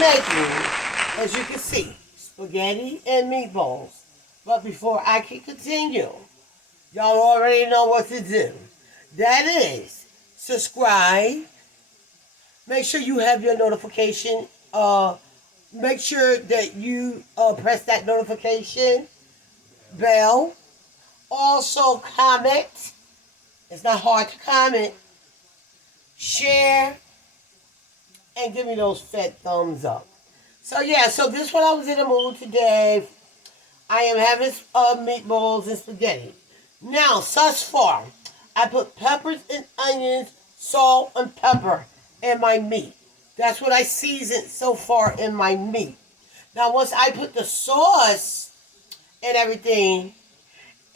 making, as you can see, spaghetti and meatballs. But before I can continue, y'all already know what to do. That is, subscribe. Make sure you have your notification. Make sure that you press that notification bell. Also, comment. It's not hard to comment. Share. And give me those fat thumbs up. So, yeah. So, this is what I was in the mood today. I am having meatballs and spaghetti. Now, thus far, I put peppers and onions, salt and pepper in my meat. That's what I seasoned so far in my meat. Now, once I put the sauce and everything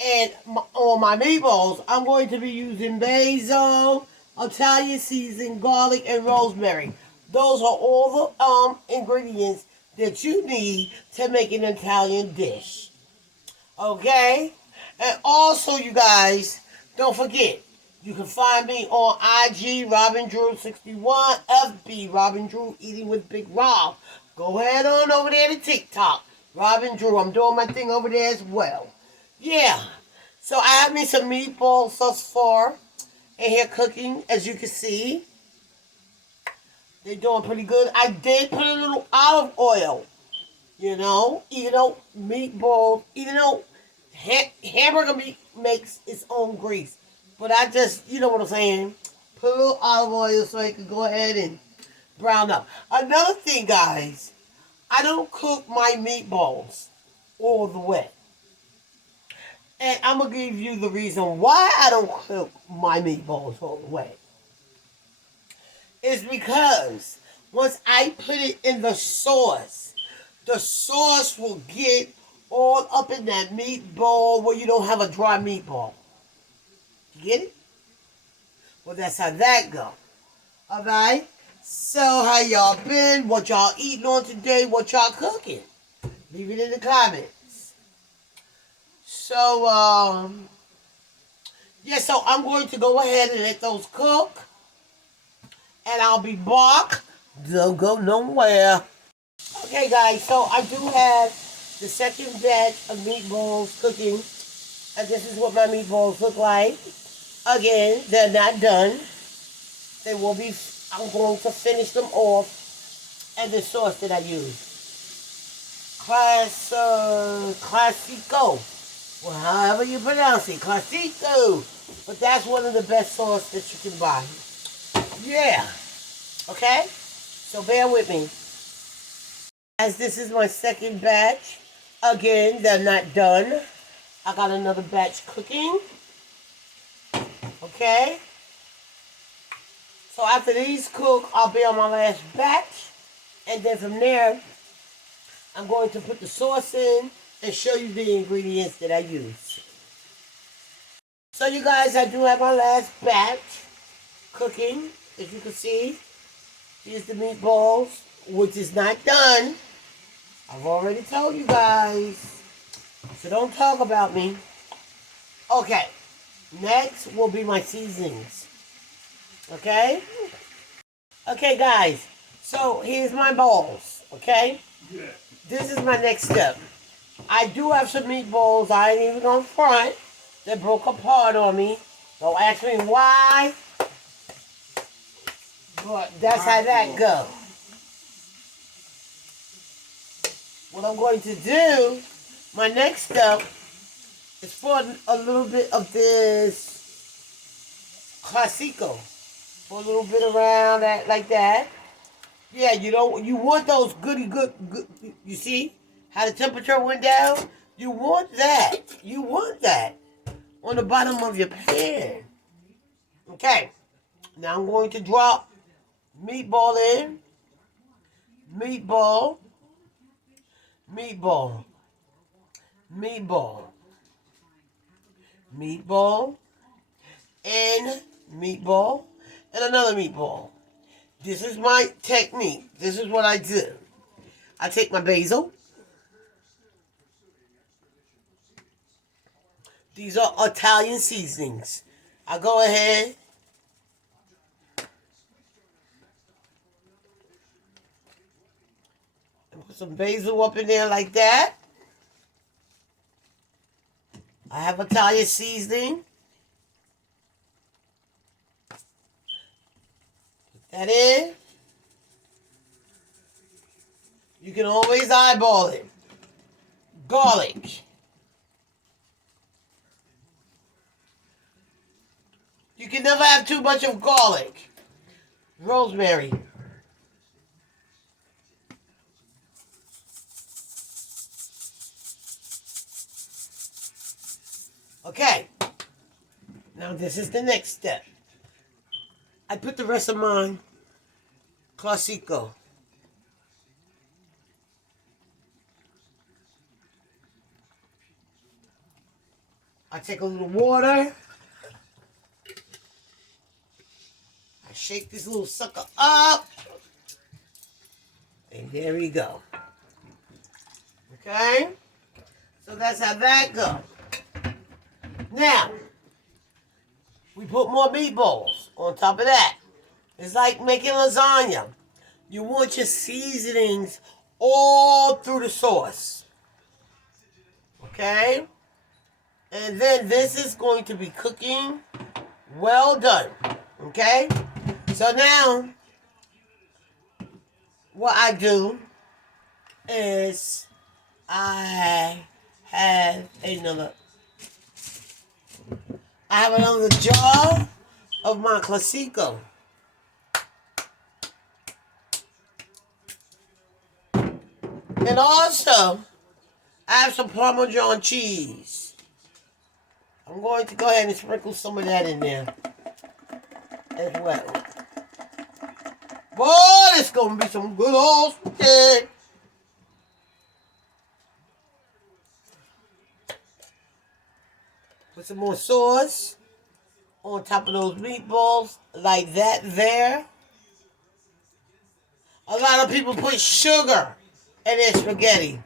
and on my meatballs, I'm going to be using basil, Italian seasoning, garlic, and rosemary. Those are all the ingredients that you need to make an Italian dish. Okay? And also, you guys, don't forget, you can find me on IG, Robin Drew 61, FB, Robin Drew Eating with Big Rob. Go ahead on over there to TicToc, Robin Drew. I'm doing my thing over there as well. Yeah. So I have me some meatballs thus far in here cooking, as you can see. They're doing pretty good. I did put a little olive oil, even though hamburger meat makes its own grease. But I just, you know what I'm saying, put a little olive oil so it can go ahead and brown up. Another thing, guys, I don't cook my meatballs all the way. And I'm going to give you the reason why I don't cook my meatballs all the way. It's because once I put it in the sauce will get all up in that meatball where you don't have a dry meatball. You get it? Well, that's how that go. Alright? So, how y'all been? What y'all eating on today? What y'all cooking? Leave it in the comments. So, yeah, so I'm going to go ahead and let those cook. And I'll be back. Don't go nowhere. Okay, guys, so I do have the second batch of meatballs cooking. And this is what my meatballs look like. Again, they're not done. They will be, I'm going to finish them off. And the sauce that I use. Classico. Well, however you pronounce it. Classico. But that's one of the best sauce that you can buy. Yeah. Okay? So bear with me. As this is my second batch. Again, they're not done. I got another batch cooking. Okay? So after these cook, I'll be on my last batch. And then from there, I'm going to put the sauce in and show you the ingredients that I use. So you guys, I do have my last batch cooking. As you can see, here's the meatballs, which is not done. I've already told you guys. So don't talk about me. Okay. Next will be my seasonings. Okay? Okay, guys. So here's my balls. Okay? Yeah. This is my next step. I do have some meatballs. I ain't even on front. They broke apart on me. Don't ask me why. But that's how that goes. What I'm going to do, my next step, is put a little bit of this Classico. Put a little bit around that, like that. Yeah, you want those good. You see how the temperature went down? You want that. You want that on the bottom of your pan. Okay. Now I'm going to drop meatball in. Meatball. Meatball. Meatball. Meatball. And meatball. And another meatball. This is my technique. This is what I do. I take my basil. These are Italian seasonings. I go ahead Put some basil up in there like that. I have Italian seasoning. Put that in. You can always eyeball it. Garlic. You can never have too much of garlic. Rosemary. Okay. Now this is the next step. I put the rest of mine classico. I take a little water. I shake this little sucker up. And there we go. Okay? So that's how that goes. Now, we put more meatballs on top of that. It's like making lasagna. You want your seasonings all through the sauce. Okay? And then this is going to be cooking well done. Okay? So now, what I do is I have another jar of my classico. And also, I have some Parmesan cheese. I'm going to go ahead and sprinkle some of that in there as well. Boy, it's going to be some good old spaghetti. Put some more sauce on top of those meatballs like that there. A lot of people put sugar in their spaghetti.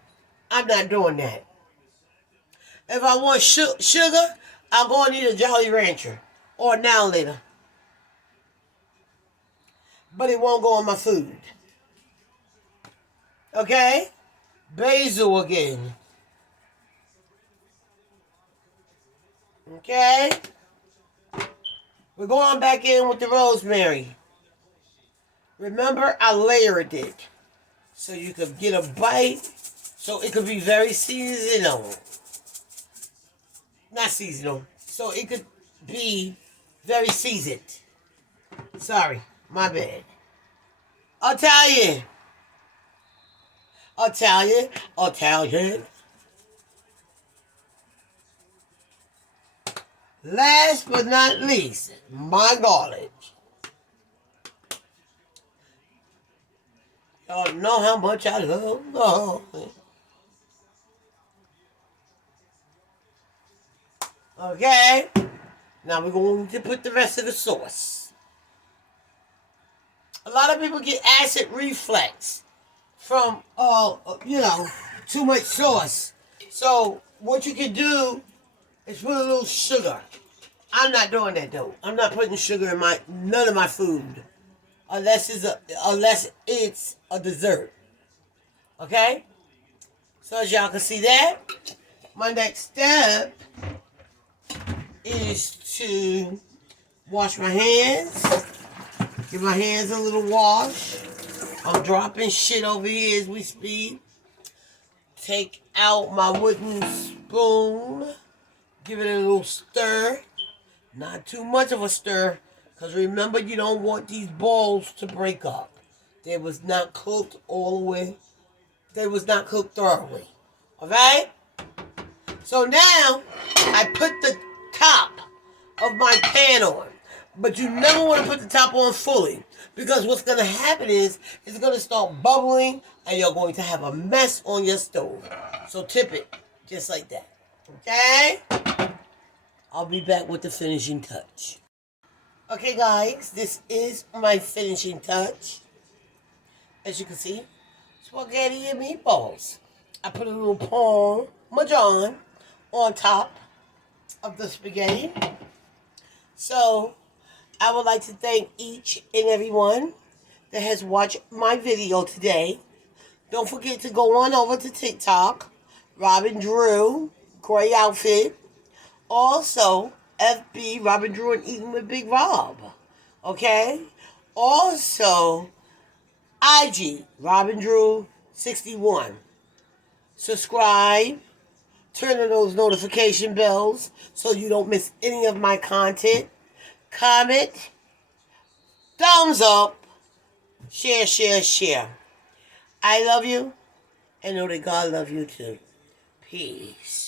I'm not doing that. If I want sugar, I'm going to need a Jolly Rancher or a Now and Later. But it won't go on my food. Okay? Basil again. Okay? We're going back in with the rosemary. Remember, I layered it so you could get a bite, so it could be very seasonal. Not seasonal. So it could be very seasoned. Sorry, my bad. Italian. Last but not least, my garlic. Y'all know how much I love garlic. Okay, now we're going to put the rest of the sauce. A lot of people get acid reflux from, too much sauce. So what you can do is put a little sugar. I'm not doing that though. I'm not putting sugar in none of my food, unless it's a dessert. Okay. So as y'all can see that, my next step is to wash my hands. Give my hands a little wash. I'm dropping shit over here as we speak. Take out my wooden spoon. Give it a little stir. Not too much of a stir, because remember, you don't want these balls to break up. They was not cooked all the way. They was not cooked thoroughly. Alright? So now, I put the top of my pan on. But you never want to put the top on fully, because what's going to happen is it's going to start bubbling and you're going to have a mess on your stove. So tip it just like that. Okay? I'll be back with the finishing touch. Okay guys, this is my finishing touch. As you can see, spaghetti and meatballs. I put a little Parmesan on top of the spaghetti. So, I would like to thank each and every one that has watched my video today. Don't forget to go on over to TikTok. Robin Drew, great outfit. Also, FB, Robin Drew and Eating with Big Rob. Okay? Also, IG, Robin Drew 61. Subscribe. Turn on those notification bells so you don't miss any of my content. Comment. Thumbs up. Share, share, share. I love you. And know that God loves you too. Peace.